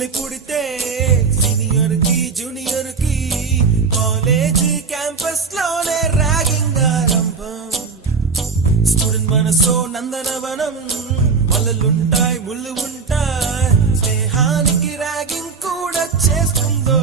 పిల్లి పుడితే సీనియర్ కి జూనియర్ కి కాలేజ్ క్యాంపస్ లోనే ర్యాగింగ్ ఆరంభం. స్టూడెంట్ మనసో నందనవనం, మల్లలుంటాయి ముళ్ళు ఉంటాయి, స్నేహానికి ర్యాగింగ్ కూడా చేస్తుందో